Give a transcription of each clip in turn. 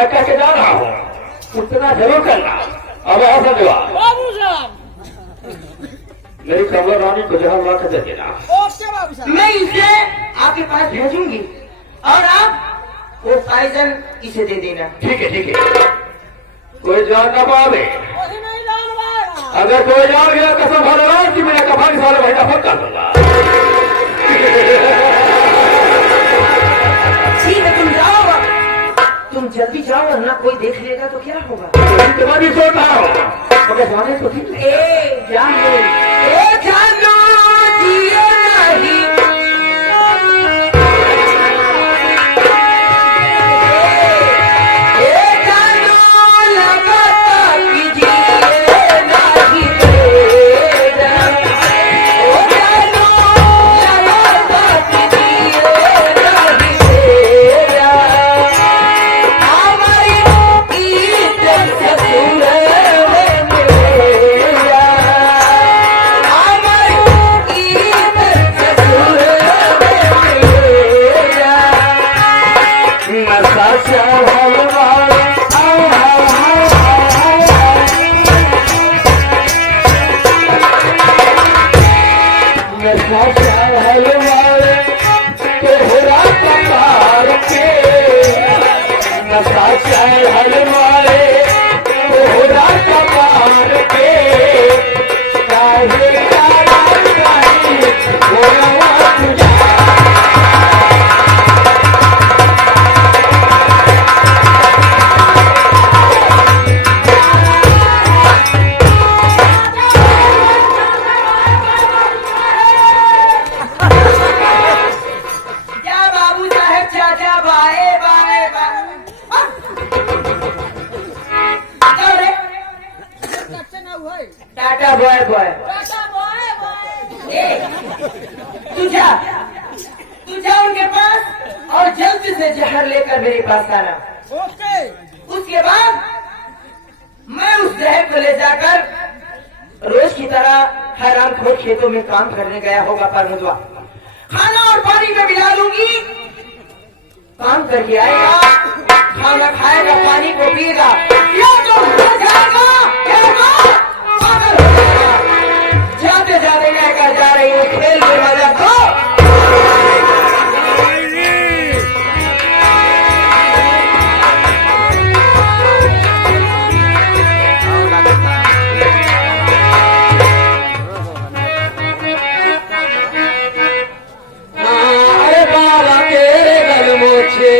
मैं कह के जा रहा हूँ, उतना जरूर करना। अब ऐसा देवा बाबू साहब, मेरी कमला रानी को जहाँ ला कर देना। ओके बाबू साहब। मैं इसे आपके पास भेजूंगी और आप वो पायजन इसे दे देना। ठीक है, ठीक है। कोई जान ना पावे, वही नहीं जान पाएगा। अगर कोई जान गया कसम भगवान की मेरा कफन साले महीना फट कर दूंगा। ठीक है, तुम जाओ, तुम जल्दी जाओ वरना कोई देख लेगा तो क्या होगा। तुम्हारी सोच रहा हूँ मगर जाने तो ठीक है। जानू जियो नहीं, टाटा बॉय बॉय। तू जा उनके पास और जल्द से जहर लेकर मेरे पास आना। ओके। उसके बाद मैं उस जहर को ले जाकर रोज की तरह हैरान खोर खेतों में काम करने गया होगा पर मुझवा खाना और पानी में मिला लूंगी। काम करके आएगा, खाना खाएगा, पानी को पिएगा, या तो हो जाएगा जाते जाते कहकर जा रही हूँ खेल की वजह को। अरे बाबा तेरे गल मोचे,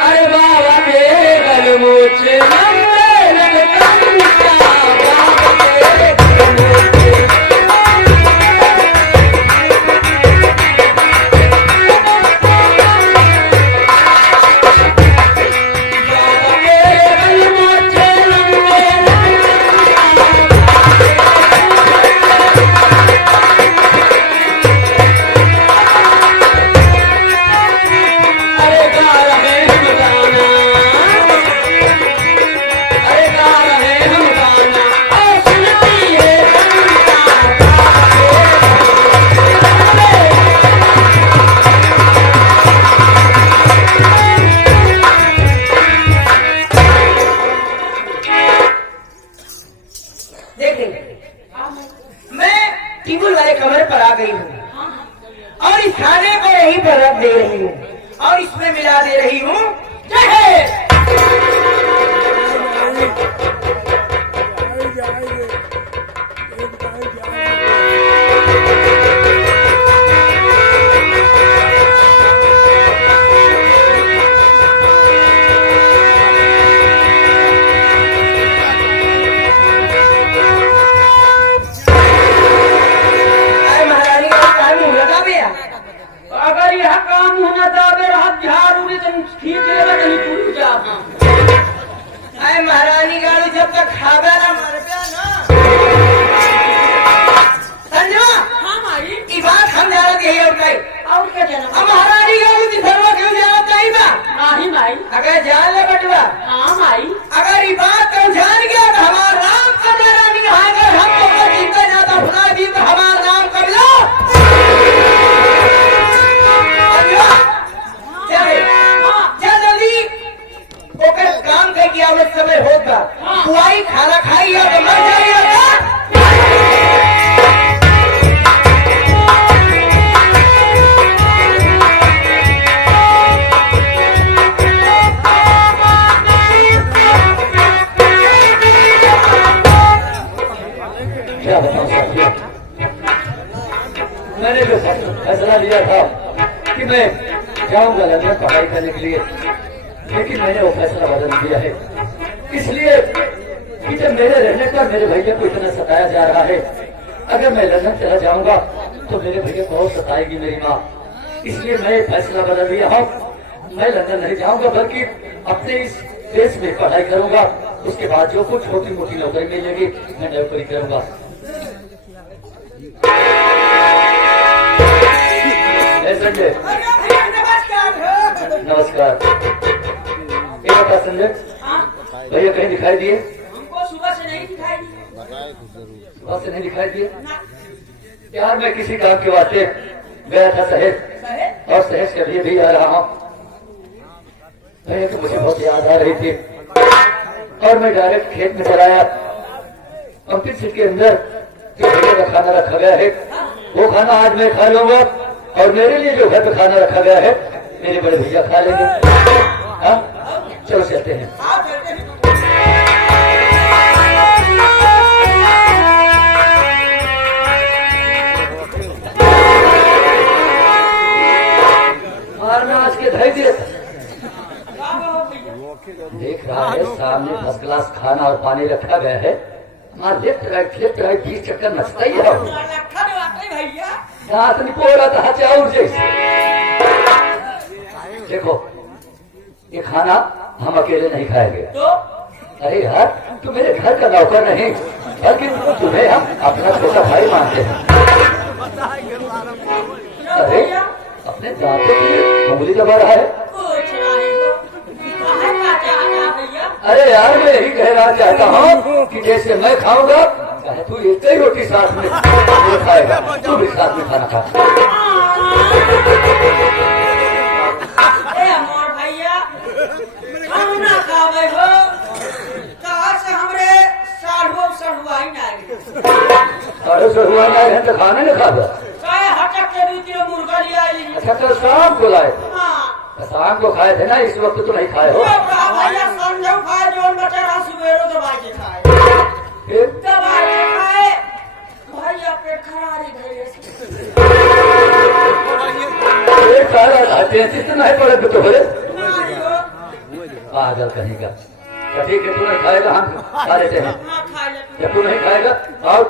अरे बाबा तेरे गल मोचे, और इस खाने को यहीं पर रख दे रही हूँ और इसमें मिला दे रही हूँ जहर। महारानी गाड़ू जब तक खावे ना मर गया ना संजो। हाँ माई। ये बात हम जानत यही और कहीं और क्या जाना? अब महारानी गाड़ू की सर्व क्यों जानत नहीं बा? नहीं माई। अगर जान ले बटवा। हाँ माई। अगर ये बात तुम जान गया तो हमारा राम का नारा नहीं आएगा। हम तो अपना चिंता जाता खुदा भी तो हमारा नाम कर लो। चल जल्दी ओकर काम करके आवत समय होगा बुआई खाना खाई या तो मर जाइएगा। क्या बताऊं साथियों, मैंने जो फैसला लिया था कि मैं जाऊंगा लंदन पढ़ाई करने के लिए, लेकिन मैंने वो फैसला बदल दिया है। इसलिए कि जब मेरे रहने पर मेरे भैया को इतना सताया जा रहा है, अगर मैं लंदन चला जाऊंगा तो मेरे भैया को बहुत सताएगी मेरी माँ। इसलिए मैं फैसला बदल दिया हूँ, मैं लंदन नहीं जाऊंगा बल्कि अपने इस देश में पढ़ाई करूंगा। उसके बाद जो कुछ छोटी मोटी नौकरी मिलेगी मैं नौकरी करूंगा। संजय नमस्कार। ये बता संजय, भैया कहीं दिखाई दिए? हमको सुबह से नहीं दिखाई दिए। सुबह से नहीं दिखाई दिए यार। मैं किसी काम के वास्ते गया था शहर, और शहर से अभी भी आ रहा हूँ। भैया तो मुझे बहुत याद आ रही थी और मैं डायरेक्ट खेत में चलाया। पंपिंग सेट के अंदर जो भैया का खाना रखा गया है वो खाना आज मैं खा लूंगा, और मेरे लिए जो घर पे खाना रखा गया है मेरे बड़े भैया खा लेंगे। हाँ चलो चलते हैं। मारना आज के धैर्य देख रहा है, सामने फर्स्ट क्लास खाना और पानी रखा गया है। वहाँ लेफ्ट राइट 20 चक्कर नचता ही है। दांत निपोड़ा था चाउर जैसे। देखो ये खाना हम अकेले नहीं खाएंगे। अरे यार तू मेरे घर का नौकर नहीं बल्कि तुम्हें हम अपना छोटा भाई मानते हैं। अरे अपने दांतों की उंगली दबा रहा है। अरे यार मैं यही कहना चाहता हूँ कि जैसे मैं खाऊंगा चाहे तू एक ही रोटी साथ में खाएगा, तू भी साथ में खाना खा। भैया खाना खावे हो कहा से हमरे साढ़ो सढ़ुआई ना साढ़े सढ़ुआ ना रहे तो खाने न खा दो। हटक के 2 किलो मुर्गा लिया। अच्छा तो शाम को लाए? हाँ शाम को खाए थे ना, इस वक्त तो नहीं खाए हो। भैया समझो खाए जो बचा रहा सुबेरो दबा के खाए। दबा के खाए भैया पेट खरारी भैया नहीं पड़े तो बोले पागल कहीं का। ठीक है तू नहीं खाएगा हम खा लेते हैं। जब तू नहीं खाएगा और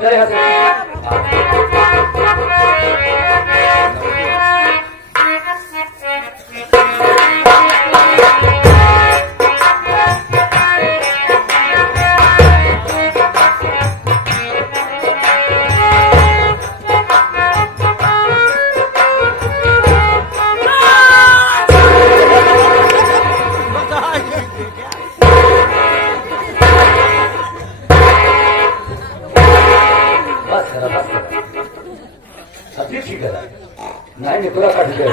चले यहाँ से। नहीं निकुला काट गया।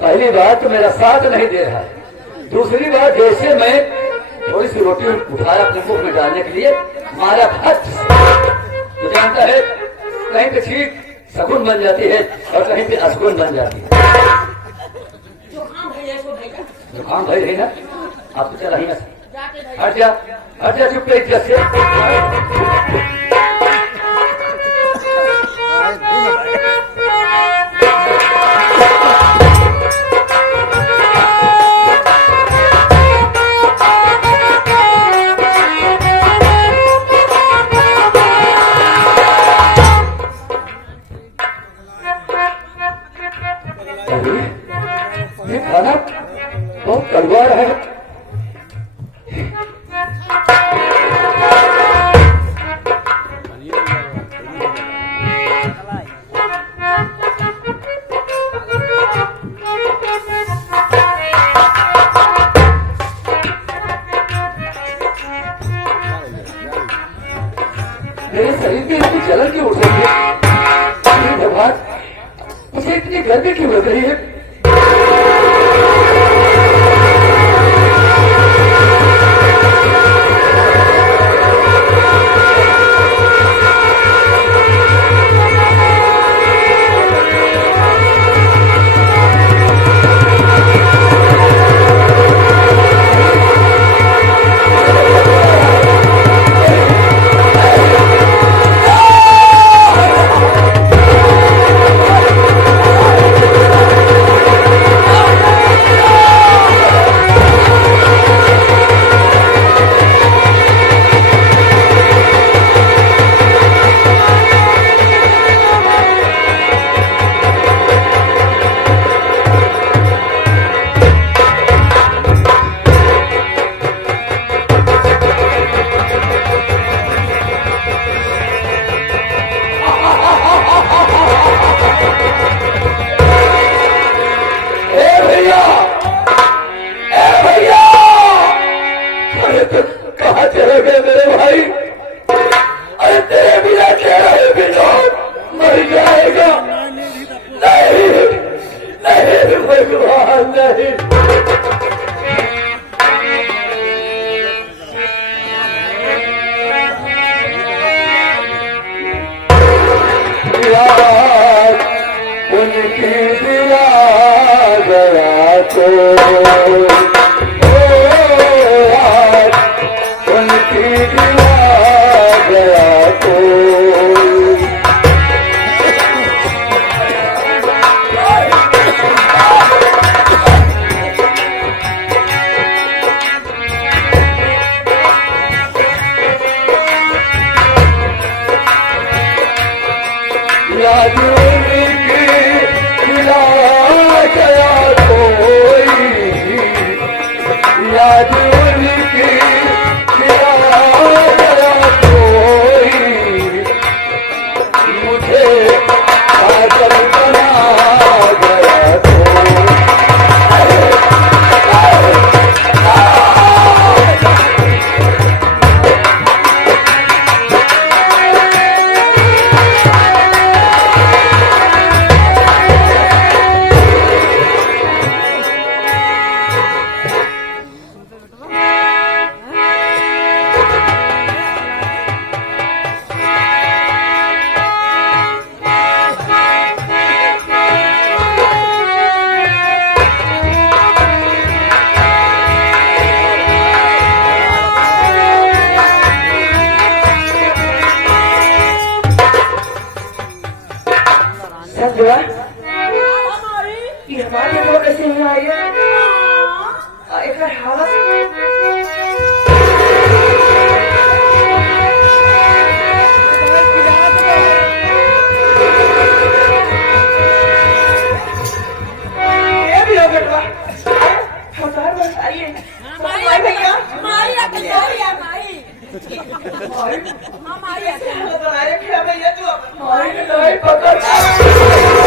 पहली बात तो मेरा साथ नहीं दे रहा है। दूसरी बात जैसे मैं थोड़ी सी रोटी उठाया अपने मुख में डालने के लिए मारा फट, तो जानता है कहीं पे ठीक शगुन बन जाती है और कहीं पे अशगुन बन जाती है। जुकाम भाई है ना आप तो चला ही ना। हट जा चुप पे इज्जत से। ये खाना बहुत कड़वा है। मेरे शरीर की इतनी जलन क्यों उठ रही है भगवान, मुझे इतनी गर्मी क्यों लग रही है। आज उनकी दिवा गया कोई। याद उनकी दिला गया कोई, याद उनकी दिला गया कोई, मुझे पागल बना गया कोई। संजवा हमारी ये हमारे यहाँ कैसे नहीं आई है? एक बार हालत ये भी हो गया हजार बस आइए माई भैया माई अकेली माई हमारी अकेली तो आए क्या भैया तू हमारी दवाई पकड़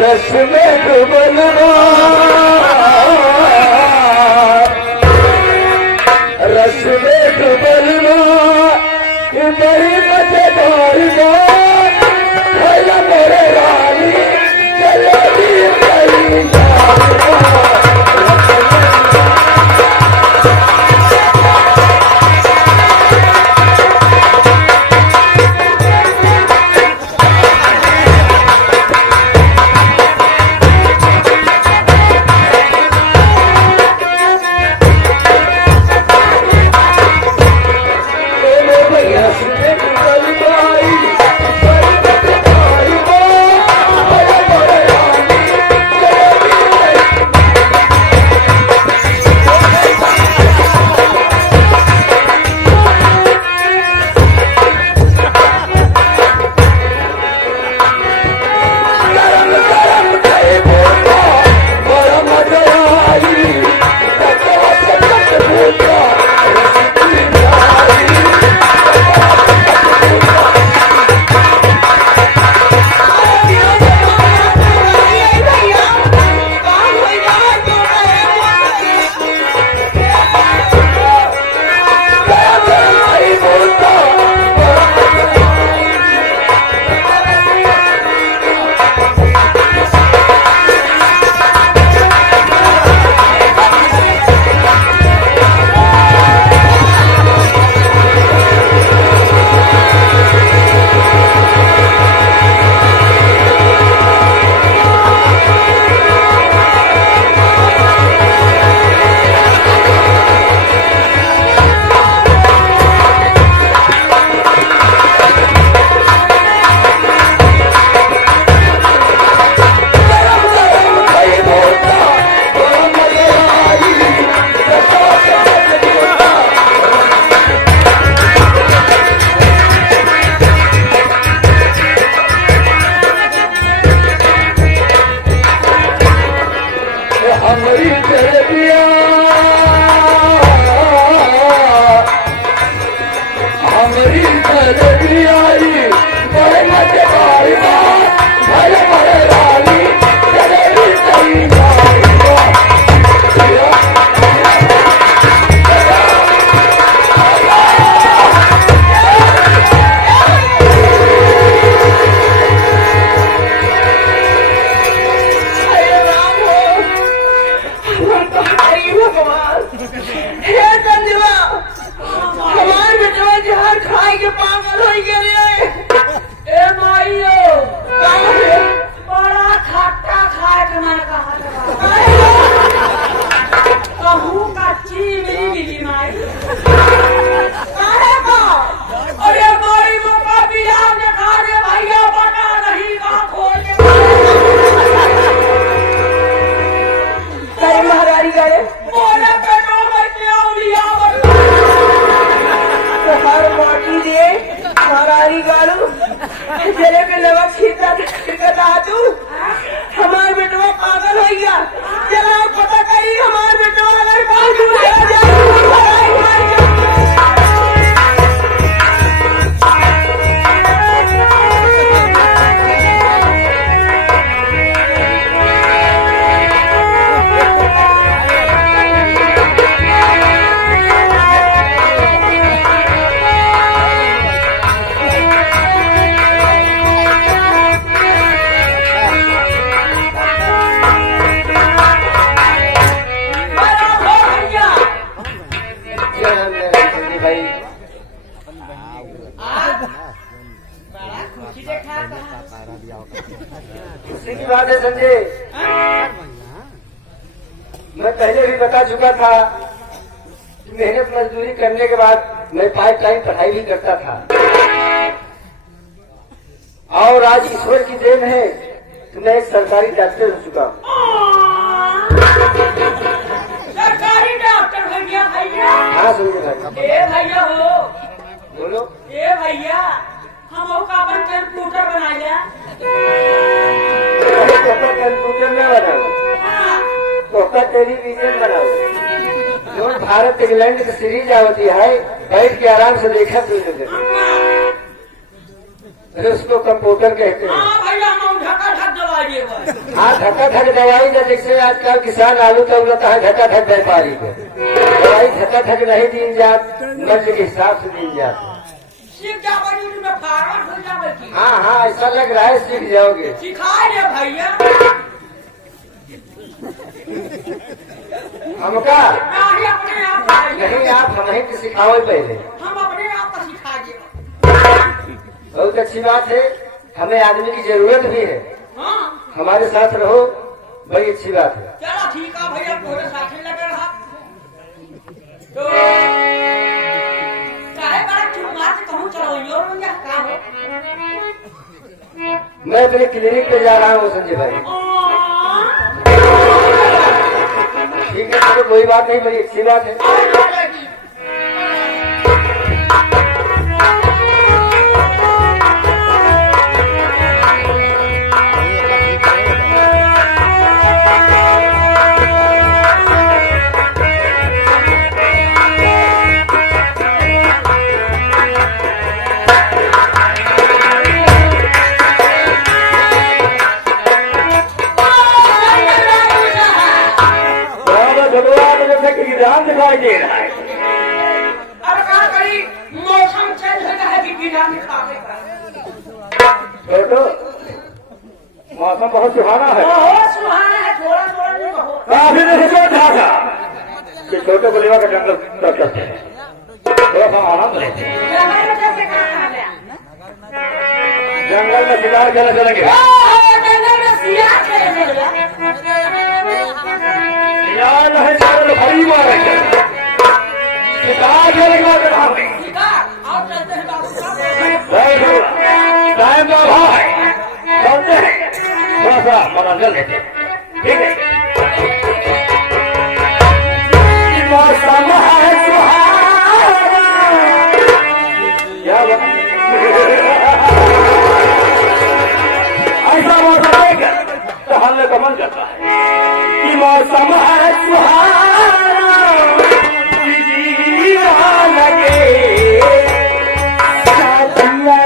रस में डुबलवा, रस में डुबलवा, बड़ी मजेदार बात, भला मेरे रानी चलेगी कहीं जाना। हे संजीवा हमारे बेटवा जहर खाए के पागल हो गए। ए माइयो बड़ा खट्टा खाए के मन कहा कहूँ कच्ची मिली मिली माई अरे माई मौका पिया ने खा रे भैया बता नहीं कहा खोल के तेरे महारानी गए बोले पेटो में क्या उलिया तो हर बाटी दे महारानी गालू जले पे नमक छिड़का तू हमार बेटवा पागल हो गया। चला पता करी हमार बेटवा अगर पास हो जाए खुशी की बात है संजय, मैं पहले भी बता चुका था कि मेहनत मजदूरी करने के बाद मैं पार्ट टाइम पढ़ाई भी करता था और आज ईश्वर की देन है कि मैं एक सरकारी डॉक्टर हो चुका हूँ। सरकारी डॉक्टर भैया भैया हाँ संजय भाई ए भैया हो बोलो। ए भैया हम का अपन कंप्यूटर बनाया कंप्यूटर में बनाओ तो टेलीविजन बनाओ जो भारत इंग्लैंड की सीरीज आवती है बैठ के आराम से देखा अरे उसको कंप्यूटर कहते हैं। हाँ भैया हम ढका ढक दवाई हाँ धक्का धक दवाई ना जैसे आजकल किसान आलू का उड़ता है धक्का धक व्यापारी को दवाई धक्का धक नहीं दी जात मर्ज के हिसाब से दी जाती। सीख जाओगे में फार्मर हो जाओगे। हाँ हाँ ऐसा लग रहा है सीख जाओगे। सिखाए भैया हमका नहीं अपने आप नहीं आप हमें तो सिखाओ पहले। हम अपने आप को सिखाएंगे। बहुत अच्छी बात है, हमें आदमी की जरूरत भी है। हाँ हमारे साथ रहो, बड़ी अच्छी बात है। चलो ठीक है भैया पूरे साथ ही लगे रहा तो काहे बड़ा चुप मार के कहूँ चलो योर भैया का हो मैं अपने क्लिनिक पे जा रहा हूँ संजय भाई। ठीक है चलो कोई बात नहीं, बड़ी अच्छी बात है। दिखाई दे रहा है। अब क्या करी मौसम चेंज हो गया है कि बिना खाने का छोटो मौसम बहुत सुहाना है। बहुत सुहाना है, थोड़ा थोड़ा नहीं बहुत। काफी दिन से था कि छोटे को लेवा का जंगल कर सकते हैं, थोड़ा सा आनंद लेते हैं। जंगल में कैसे कहाँ गया? जंगल में शिकार खेलने चलेंगे। जंगल में सियार खेलने गया। यार नहीं तो भरी मारेंगे। शिकार खेलेगा शिकार और चलते हैं बाबू टाइम का अभाव है, चलते हैं थोड़ा सा मनोरंजन लेते हैं। ठीक है मौसम है सुहाना, क्या ऐसा मौसम देकर टहलने का मन करता है कि मौसम है सुहाना जीवन के साथिया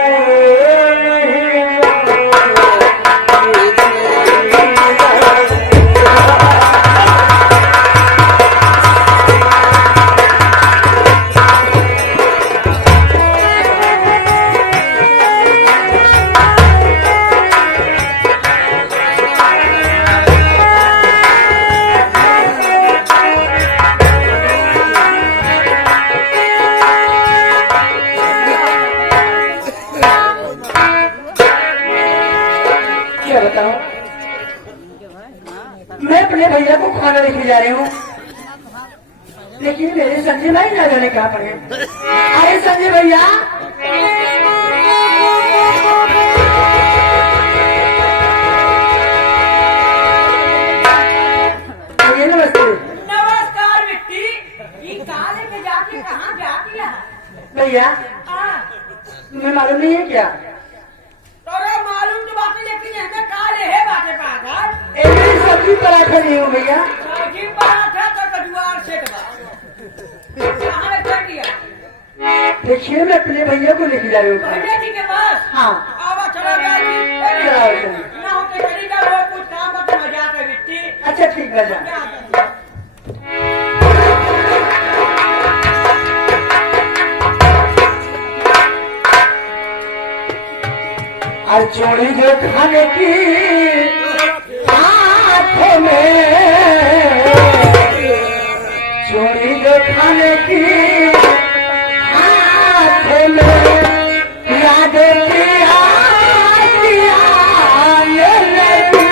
खाना लेके जा रही हूँ, लेकिन मेरे संजय भाई ना जाने कहाँ पर है। अरे संजय भैया, नमस्ते। नमस्कार बिट्टी, ये कहाँ लेके जाती है, कहाँ जाती है? भैया हाँ, तुम्हें मालूम नहीं है क्या? तोरे मालूम तो बातें, लेकिन हमें काले है बातें पागल। एक सब्जी पराठा नहीं हूँ भैया। सब्जी पराठा तो कजुआर सेट बा। कहाँ रख दिया? देखिए मैं अपने भैया को लेके जा रही हूँ। भैया जी के पास? हाँ। आवा चला गया जी। चला चला। ना होते चली जा, रोज कुछ काम करते मजाक है बिट्टी। अच्छा ठीक है जा। क्या करती? और चोरी जो खाने की हाथों में, चोरी जो खाने की हाथों में, याद पिया पिया ये लगी,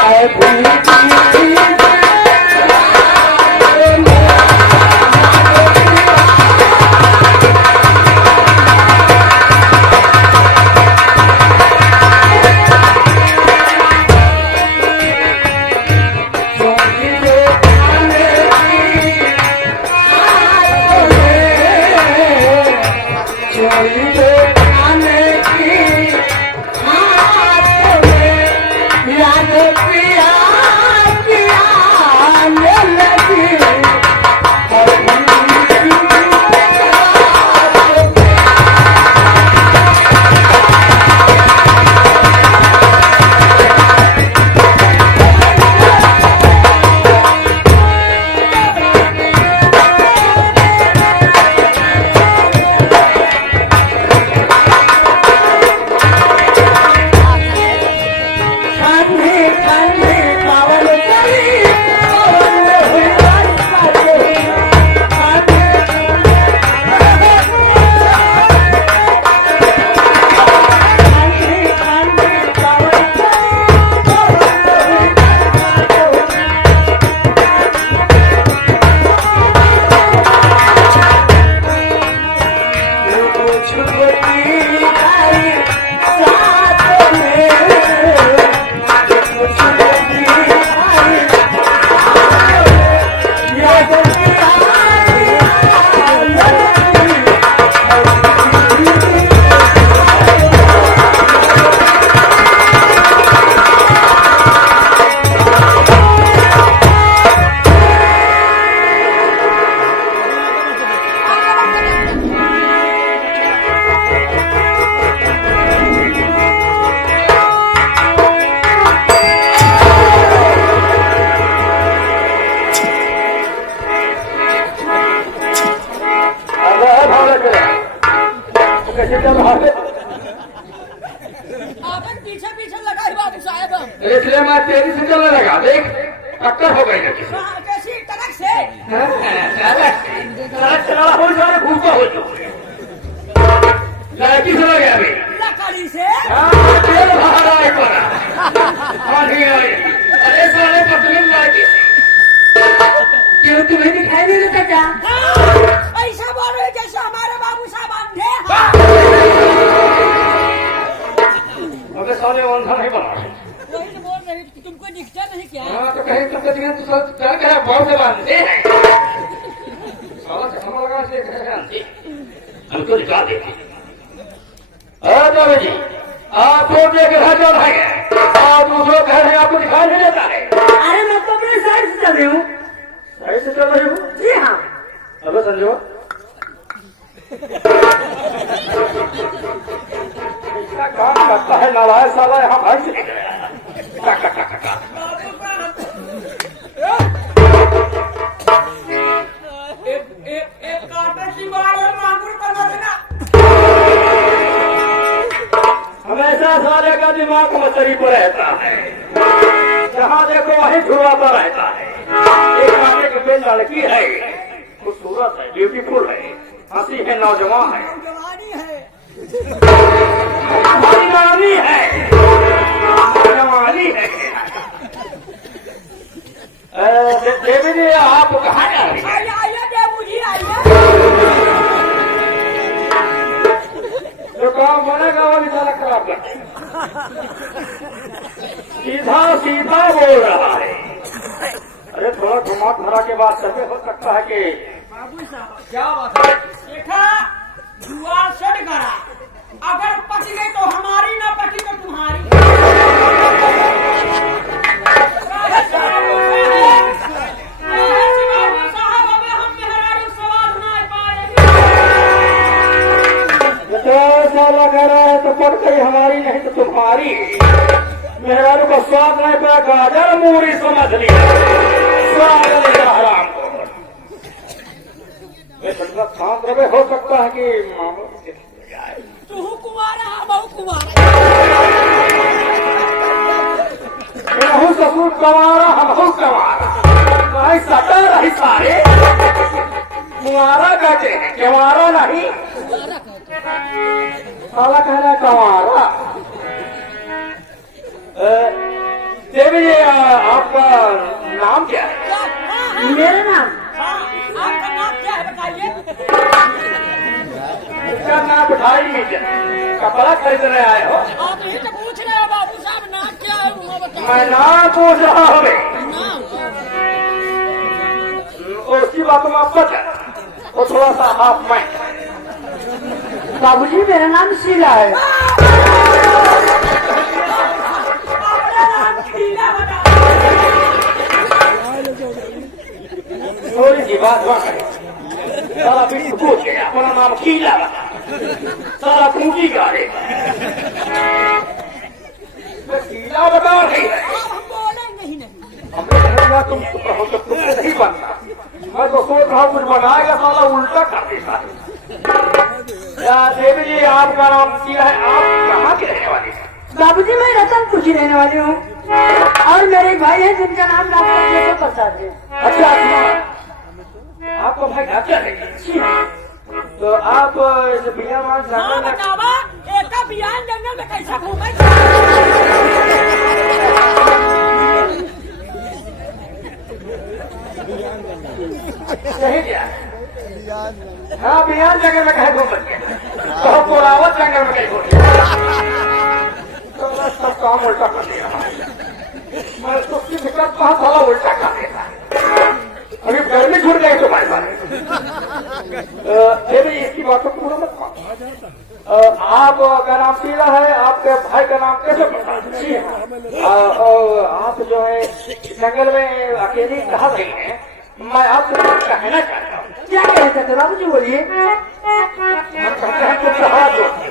ऐ भूली आपन पीछे पीछे लगा है बाबू साहब। इसलिए मैं तेरी से चलने लगा, देख टक्कर हो गई ना किसी। कैसी टरक से? सड़क चला हो जाए, भूखा हो जाओ। लड़की से लगे अभी लकड़ी से? तेल बाहर आए पड़ा। अरे साले पतली लड़की से क्यों तुम्हें दिखाई नहीं देता क्या? ऐसा बोल रहे जैसे हमारे बाबू साहब अंधे हैं। अबे साले अंधा नहीं बना। वही तो बोल रही थी, तुमको दिखता नहीं क्या? हाँ तो कहीं तुमको दिखे तो सब क्या कहे बहुत से बांधते हैं। साला चश्मा लगा से कहे अंधे, हमको दिखा देती। तो जी आप रोड लेके घर चल रहे हैं और दूसरों कह रहे हैं आपको दिखाई नहीं देता है। अरे मैं तो अपने साइड से चल रही हूँ। साइड से चल रही हूँ? जी हाँ। अबे संजो क्या काम करता है नालायक साला, यहाँ भाई से निकल गया। एक कांटे की बाल और मांगुर बना देना। हमेशा साले का दिमाग मछली पर रहता है, जहाँ देखो वहीं झुलाता रहता है। एक कांटे की कोई लड़की है, खूबसूरत है, ब्यूटीफुल है, हंसी है, नौजवान है, जवानी है। जवानी है, जवानी है। गांव बनेगा वो भी साला खराब कर सीधा सीधा बोल रहा है। अरे थोड़ा घुमा फिरा के बात करके हो सकता है कि बाबू साहब क्या बात है? देखा जुआ सट करा, अगर पच गई तो हमारी, ना पची तो तुम्हारी। साला कह रहा है तो पड़ गई हमारी, नहीं तो तुम्हारी। मेहरारू का स्वाद नहीं पाया, गाजर मूरी समझ लिया स्वाद हराम को। शांत रहे, हो सकता है कि मामूली जाए। तू कुमारा बहु कुमारा, हूँ ससुर कमारा, हम हूँ कमारा, नहीं सटर रही सारे कुमारा कहते हैं, क्यमारा नहीं। साला कह रहा है कमारा। देवी जी आपका नाम क्या है? मेरा नाम आपका नाम क्या है बताइए? इसका नाम बिठाई लीजिए, कपड़ा खरीदने आए हो। आप यही तो पूछ रहे हो बाबू साहब, नाम क्या है वो बताओ। मैं नाम पूछ रहा हूँ, नाम उसकी बात में आप बता, वो थोड़ा सा हाफ मैं। बाबूजी मेरा नाम शीला है। थोड़ी सी बात वहाँ सारा बिल्कुल पूछ गया, अपना नाम कीला बता, सारा पूंजी गाड़े कीला बता रही है। हम बोलेंगे ही नहीं। हमने समझा तुम तुमसे नहीं बनता, मैं तो सोच रहा हूँ कुछ बनाएगा, साला उल्टा कर देता। देवी जी आपका नाम क्या है? आप कहाँ के रहने वाले हैं? बाबूजी मैं रतनपुर की रहने वाली हूँ, और मेरे एक भाई है जिनका नाम डॉक्टर केशव प्रसाद है। अच्छा आपका भाई डॉक्टर है? तो आप बिना मान हाँ बतावा, एक बियान जंगल में कैसा घूमे? सही क्या? हाँ बिहार जंगल में कहीं घूम गया, तो कोरावत जंगल में कहीं घूम गया, तो मैं सब काम उल्टा कर दिया। मैं सबकी फिक्र कहा साला उल्टा कर देता। अभी गर्मी छूट गई तुम्हारे साथ। देवी इसकी बात को पूरा मत मानो। आपका नाम शीला है, आपके भाई का नाम कैसे प्रसाद? आप जो है जंगल में अकेली कहा गई है, मैं आपसे कहना चाहता हूँ। क्या कहना चाहते बाबूजी बोलिए। हम कहते हैं तुमसे हाथ जोड़ते हैं।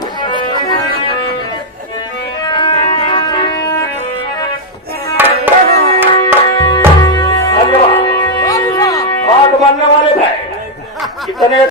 धन्यवाद। बात बनने वाले थे कितने